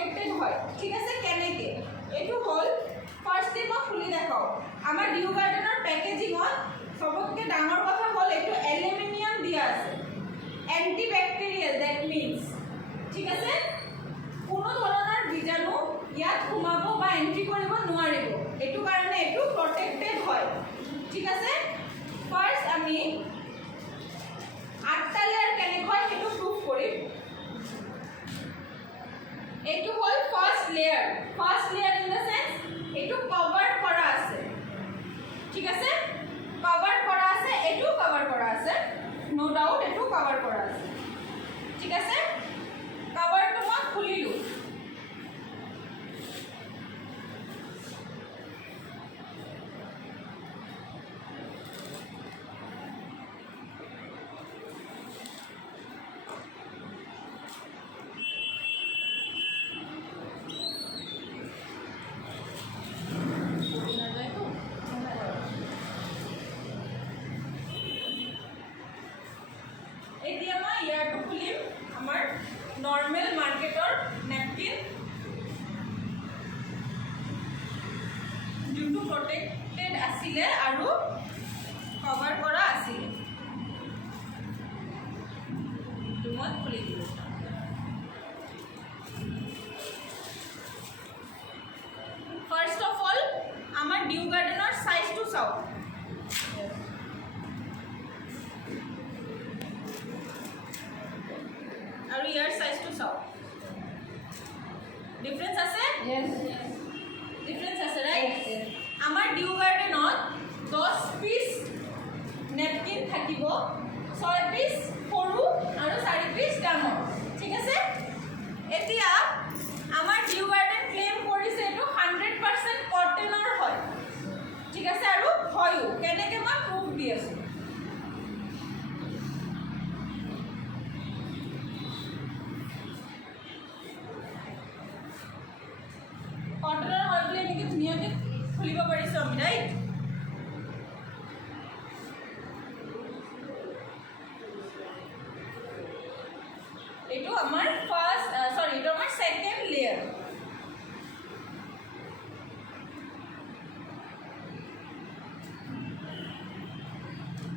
Protected হয় ঠিক আছে কেনেকে এইটো হ'ল ফাৰ্ষ্টে মই খুলি দেখাওঁ আমাৰ ডিউ গাৰ্ডেনৰ পেকেজিঙত সবতকৈ ডাঙৰ কথা হ'ল এইটো এলুমিনিয়াম দিয়া আছে এণ্টি বেক্টেৰিয়েল ডেট মিনছ ঠিক আছে কোনো ধৰণৰ বীজাণু ইয়াত সোমাব বা এণ্ট্ৰি কৰিব নোৱাৰিব এইটো কাৰণে এইটো প্ৰটেক্টেড হয় ঠিক আছে ফাৰ্ষ্ট আমি 8টা লেয়াৰ কেনেকৈ সেইটো প্ৰুফ কৰিম এইটো হ'ল first layer in the sense এইটো কভাৰ কৰা আছে ঠিক আছে কভাৰ কৰা আছে এইটো কভাৰ কৰা আছে নো ডাউট এইটো কভাৰ কৰা আছে ঠিক আছে কভাৰটো মই খুলিলোঁ এতিয়া মই ইয়াৰটো খুলিম আমাৰ নৰ্মেল মাৰ্কেটৰ নেপকিন যোনটো প্ৰটেক্টেড আছিলে আৰু কভাৰ কৰা আছিলে এইটো মই খুলি দিলোঁ ফাৰ্ষ্ট অফ অল আমাৰ ডিউ গাৰ্ডেনৰ চাইজটো চাওক আৰু ইয়াৰ সাইজটো চাও ডিফাৰেন্স আছে ডিফাৰেন্স আছে ৰাইট আমাৰ ডিউ গাৰ্ডেনত 10 পিস নেপকিন থাকিব 6 পিস সৰু আৰু 4 পিস ডাঙৰ ঠিক আছে এতিয়া আমাৰ ডিউ গাৰ্ডেন ক্লেম কৰিছে এটো 100% কটনৰ হয় ঠিক আছে আৰু হয়ও কেনেকে মই প্ৰুফ দি আছো কটনৰ হয় বুলি এনেকৈ ধুনীয়াকৈ খুলিব পাৰিছোঁ আমি ৰাইট এইটো আমাৰ ফাৰ্ষ্ট এইটো আমাৰ সেকেন্ড লেয়াৰ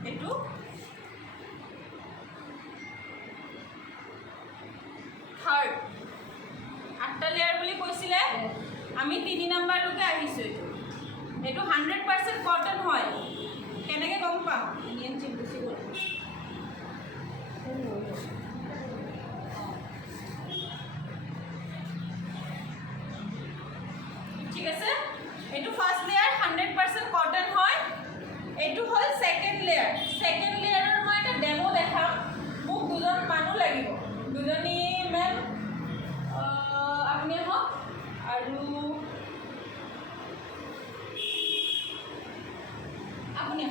এইটো থাৰ্ড 8টা লেয়াৰ বুলি কৈছিলে আমি 3 নম্বৰলৈকে আহিছোঁ এইটো 100% কটন হয় কেনেকৈ গম পাম ইণ্ডিয়ান চিপ গুচি গ'ল ঠিক আছে এইটো ফাৰ্ষ্ট লেয়াৰ 100% কটন হয় এইটো হ'ল সেকেন্ড লেয়াৰৰ মই এটা ডেমো দেখাম মোক দুজন মানুহ লাগিব দুজনী মেম আপুনি হওক আৰু আপুনি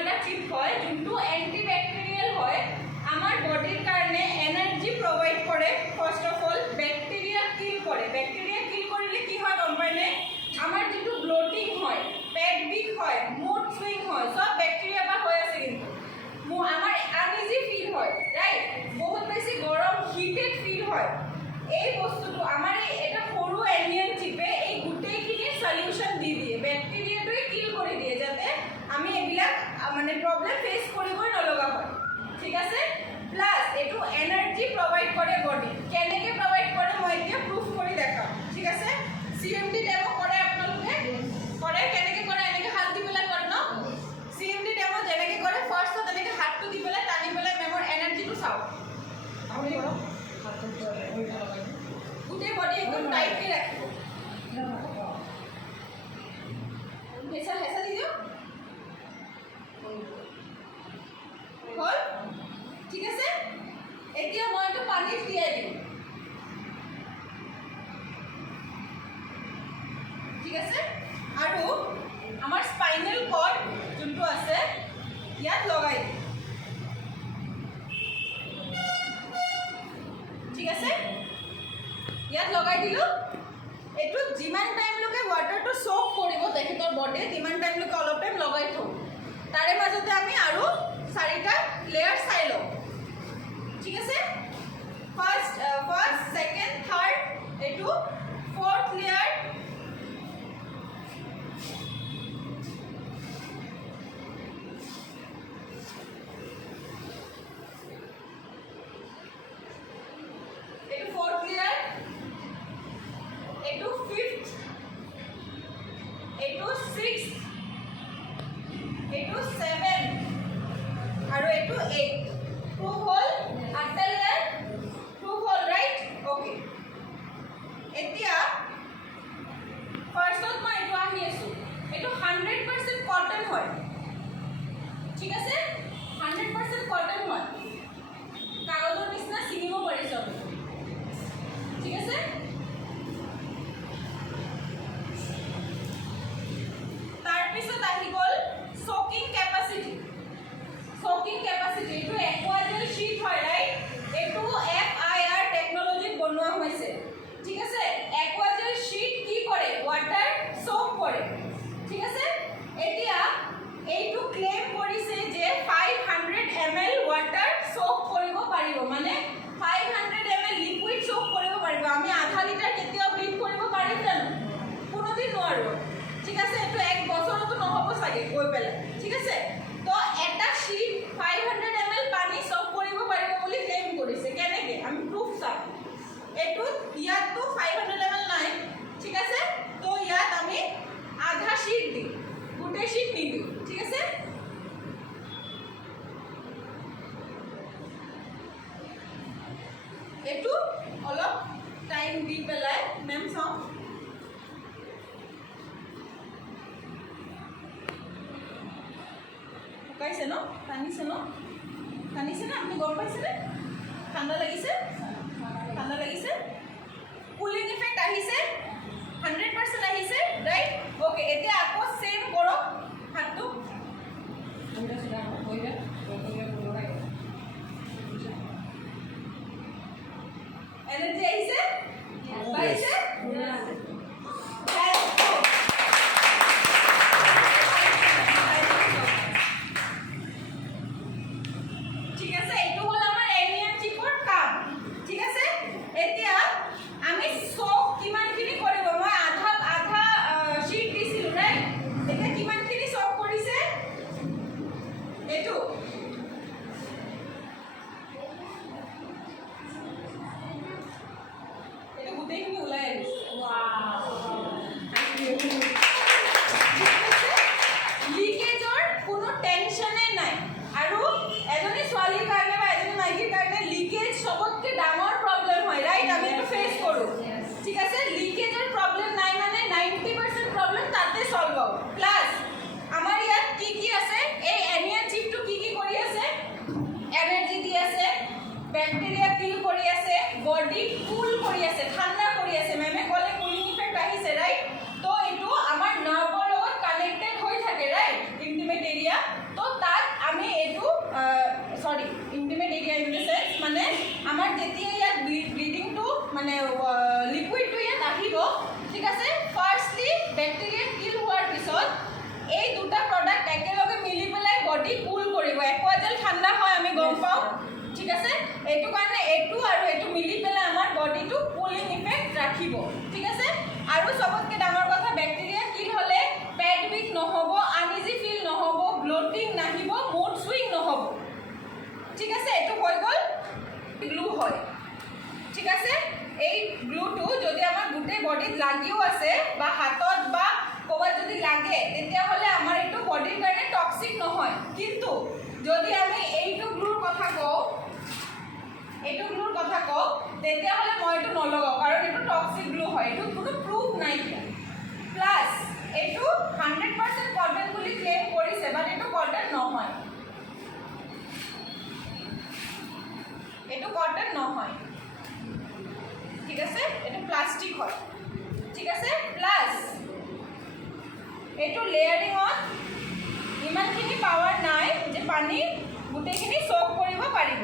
এটা চিপ হয় যোনটো এণ্টি বেক্টেৰিয়েল হয় আমাৰ বডিৰ কাৰণে এনাৰ্জি প্ৰভাইড কৰে ফাৰ্ষ্ট অফ অল বেক্টেৰিয়া কিল কৰিলে কি হয় গম পাইনে আমাৰ যিটো ব্লোটিং হয় পেট বিষ হয় মুড সুইং হয় সব বেক্টেৰিয়া বা হৈ আছে কিন্তু আমাৰ আনইজি ফিল হয় ৰাইট বহুত বেছি গৰম হিটেড ফিল হয় এই বস্তুটো আমাৰ এটা সৰু এলিয়েন চিপে এই গোটেইখিনি সলিউশন দি দিয়ে বেক্টেৰিয়াটোৱে কিল কৰি দিয়ে যাতে আমি এইবিলাক মানে প্ৰব্লেম ফেচ কৰিবই নলগা হয় ঠিক আছে প্লাস এইটো এনাৰ্জি প্ৰভাইড কৰে বডি কেনেকৈ প্ৰভাইড কৰে মই এতিয়া প্ৰুফ কৰি দেখাম ঠিক আছে CMD ডেমো কৰে আপোনালোকে কৰে কেনেকৈ কৰে এনেকৈ হাত দি পেলাই কৰে ন CMD ডেমো যেনেকৈ কৰে ফাৰ্ষ্ট তেনেকৈ হাতটো দি পেলাই টানি পেলাই মেমৰ এনাৰ্জিটো চাওক আপুনি কৰক গোটেই বডি একদম টাইটলি ৰাখিব হেঁচা দি দিয়ক হ'ল ঠিক আছে এতিয়া মই এইটো পানীত তিয়াই দিম ঠিক আছে আৰু আমাৰ স্পাইনেল কৰ্ড যোনটো আছে ইয়াত লগাই দিম ঠিক আছে ইয়াত লগাই দিলোঁ এইটো যিমান টাইমলৈকে ৱাটাৰটো সোক কৰিব তেখেতৰ বডিত ইমান টাইমলৈকে অলপ টাইম লগাই থওঁ তাৰে মাজতে আমি আৰু চাৰিটা লেয়াৰ চাই লওঁ ঠিক আছে ফাৰ্ষ্ট ছেকেণ্ড থাৰ্ড এইটো ফৰ্থ লেয়াৰ ঠিক আছে 100% কটন হয় কাগজৰ নিচিনা চিনিব পাৰিছ ঠিক আছে তাৰ পিছত আহি গল সোকিং কেপাসিটি এইটো একুৱাজেল শীট হয় ৰাইট এইটো FIR টেকনলজিত বনোৱা হৈছে ঠিক আছে একুৱাজেল শীট কি কৰে ওয়াটাৰ সোক কৰে ঠিক আছে এতিয়া এইটো ক্লেম কৰিছে যে 500 ml ওয়াটাৰ সোক কৰিব পাৰিব মানে 500 ml লিকুইড সোক কৰিব পাৰিব আমি আধা লিটাৰ কেতিয়াও বিট কৰিব পাৰিম জানো কোনোদিন নোৱাৰো ঠিক আছে এটো এক বছৰতো নহব চাগে গৈ পেলাই ঠিক আছে তো এটা শীট 500 ml পানী সোক কৰিব পাৰিব বুলি ক্লেম কৰিছে কেনেকে আমি প্রুফ চাম এটো ইয়াতো 500 ml নাই ঠিক আছে তো ইয়াত আমি আধা শীট দিম গোটে শীট নিদিও ঠিক আছে এটো অলপ টাইম দি পেলাই মেম চাও শুকাইছে ন টানিছে না আপনি গম পাইছে নে ঠান্ডা লাগিছে কুলিং ইফেক্ট আহিছে 100% আহিছে রাইট ওকে এতিয়া আকৌ সেম কৰক হাতটো এনাৰ্জি আহিছে পাইছে ঠিক আছে এইটো হল আমাৰ এনিয়ান চিপৰ কাম ঠিক আছে এতিয়া আমি সোক কিমানখিনি কৰিব মই আধা শীট দিছিলো ৰাইট এতিয়া কিমানখিনি সোক কৰিছে এইটো গোটেইখিনি ওলাই আহিছে লিকেজৰ কোনো টেনশনে নাই আৰু এজনী ছোৱালীৰ কাৰণে বা এজনী মাইকীৰ কাৰণে লিকেজ সবতকে ডাঙৰ প্ৰবলেম হয় ৰাইট আমি এটো ফেস কৰো ঠিক আছে লিকেজৰ প্ৰবলেম নাই মানে 90% প্ৰবলেম তাতে সলভ হ'ব প্লাস আমাৰ ইয়াত কি আছে এই এনিয়ান চিপটো কি কৰি আছে এনাৰ্জি দি আছে ব্যাকটেৰিয়া কিল কৰি আছে বডি কুল কৰি আছে ঠান্ডা কৰি আছে মেমে কলে কুলিং ইফেক্ট আহিছে ৰাইট তো এটো আমাৰ নাৰ্ভৰ লগত কানেক্টেড হৈ থাকে ৰাইট ইন্টিমেট এৰিয়া তো তাত আমি এটো সৰি intimate area in the sense মানে আমাৰ যেতিয়া ইয়াত ব্লিডিংটো মানে লিকুইডটো ইয়াত আহিব ঠিক আছে ফাৰ্স্টলি ব্যাকটেৰিয়া কিল হোৱাৰ পিছত এই দুটা প্ৰডাক্ট একেলগে মিলি পেলাই বডি কুল কৰিব একুৱাজেল ঠান্ডা হয় আমি গম পাও ঠিক আছে এটো কাৰণে এটো আৰু এটো মিলি পেলাই আমাৰ বডিটো কুলিং ইফেক্ট ৰাখিব ঠিক আছে আৰু সবতকে ডাঙৰ কথা ব্যাকটেরিয়া কিল হলে পেট উইক নহব আনইজি ফিল নহব ব্লোটিং নাহিব মুড সুইং নহব ঠিক আছে এটো হৈ গল গ্লু হয় ঠিক আছে এই গ্লুটো যদি আমাৰ গোটে বডিত লাগিও আছে বা হাতত বা কোবাত যদি লাগে তেতিয়া হলে আমাৰ এটো বডিৰ কাৰণে টক্সিক নহয় কিন্তু যদি আমি এইটো গ্লুৰ কথা কও তেতিয়া হলে মই এটো নলগাও কাৰণ এটো টক্সিক গ্লু হয় এটো কোনো প্ৰুফ নাই প্লাস এটো 100% কটন বুলি ক্লেম কৰিছে বাট এটো কটন নহয় ঠিক আছে এটো প্লাষ্টিক হয় ঠিক আছে প্লাস এটো লেয়াৰিঙত ইমানখিনি পাৱাৰ নাই যে পানী গোটেইখিনি সোক কৰিব পাৰিব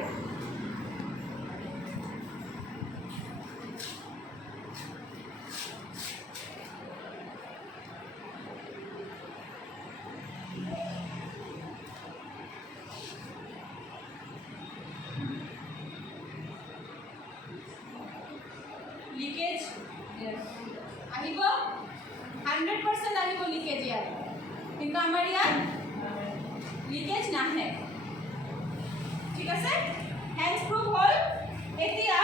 আহিব 100% আহিব লিকেজ ইয়াত, কিন্তু আমাৰ ইয়াত লিকেজ নাহে। ঠিক আছে, হেন্স প্ৰুফ হ'ল। এতিয়া